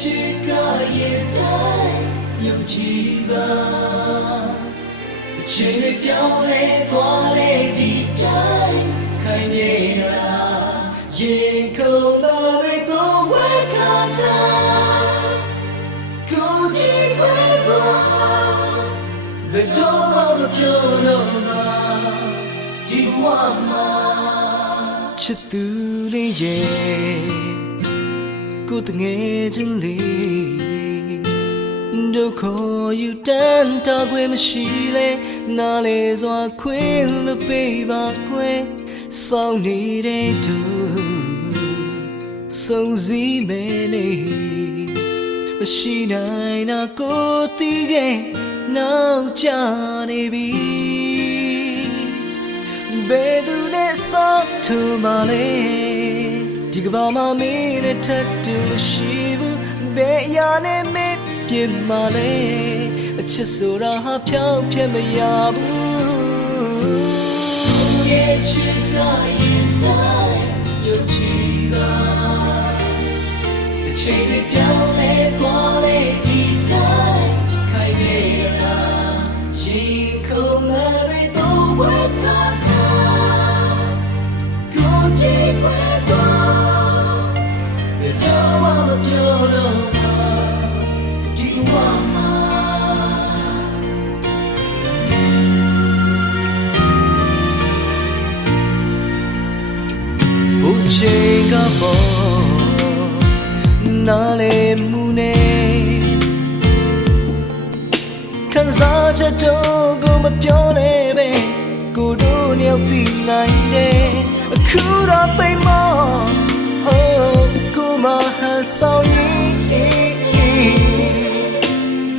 ချစ်ကရဲ့တိုင်းယုံကြည်ပါအချိန်တွေပြောင်းလဲသွားလေဒီတိုင်းခိုင်မြေတာရေကုန်လာတွေတော့ဝက်ခါတာကိုကြည့်ပဲစွာဘယ်တော့မှမပြောတော့မှာဒီဘဝမှာချစ်သူလေးရဲ့ ကိုတငယ်ချင်းလေးဒုက္ခယူတန်းတာခွင့်မရှိလဲနားလေစွာခွင့်လွပေးပါခွင့်စောင်းနေတဲ့သူစုံစည်းမယ်နေမရှိနိုင်တာကိုသိခဲ့နောက်ကျနေပြီဘယ်သူနဲ့ဆော့ထူမလဲဒီ ကဘာမှာမင်းနဲ့ထပ်တူရှိဘူးဘယ်အရာနဲ့မင်းပြစ်မလဲအချစ်ဆိုတာဟာဖြောင်းပြမရဘူးရဲ့ချစ်ကရင်တိုင်းယုံကြည်ပါအချိန်တွေပြောင်းလဲသွားလေဒီတိုင်းခိုင်နေရာရင် ကပေါ်နားလေမှုနဲ့ခံစားချက်တော့ကိုမပြောနဲ့ပဲကိုတို့နှစ်ယောက်သိနိုင်တယ်အခုတော့သိမ်းမောဟိုကိုမဟန်ဆောင်ရင်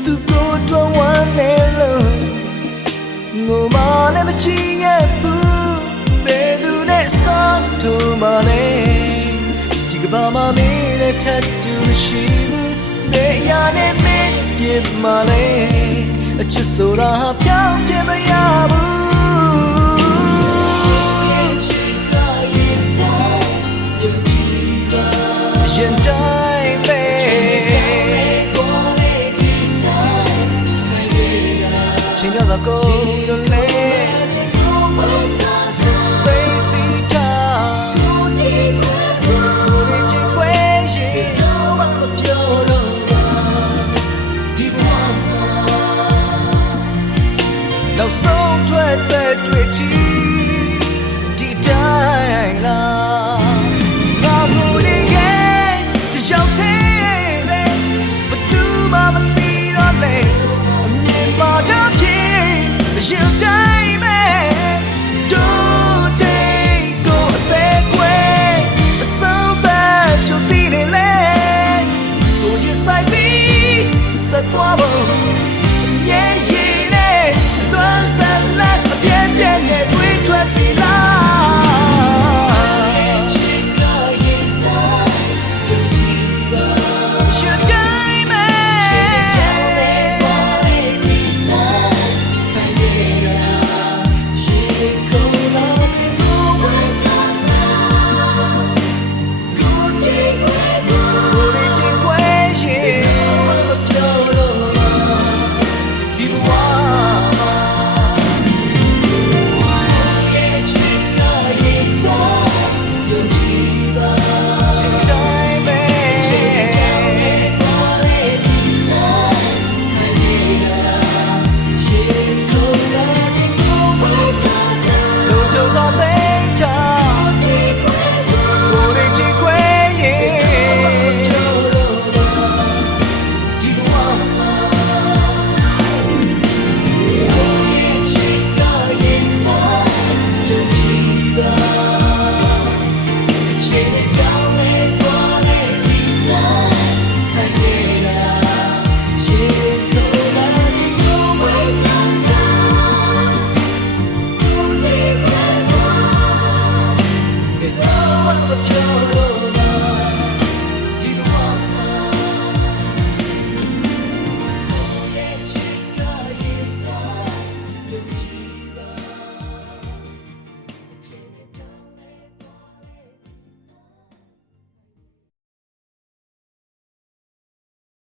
သူကိုတော့ဝမ်းနေလို့ငိုမလည်းမချီရဲ့ဘူးဘယ်သူနဲ့ဆောင်းတူမလဲဒီက ဘာမှမင်းနဲ့ထပ်တူမရှိဘူးဘယ်ရနဲ့မင်းပြစ်မလဲအချစ်ဆိုတာပြောင်းပြမရဘူးချစ်ကရင်တိုင်းယုံကြည်ပါရင်တိုင်းပဲချိန်မြောက်သောကို Now so tuet tuet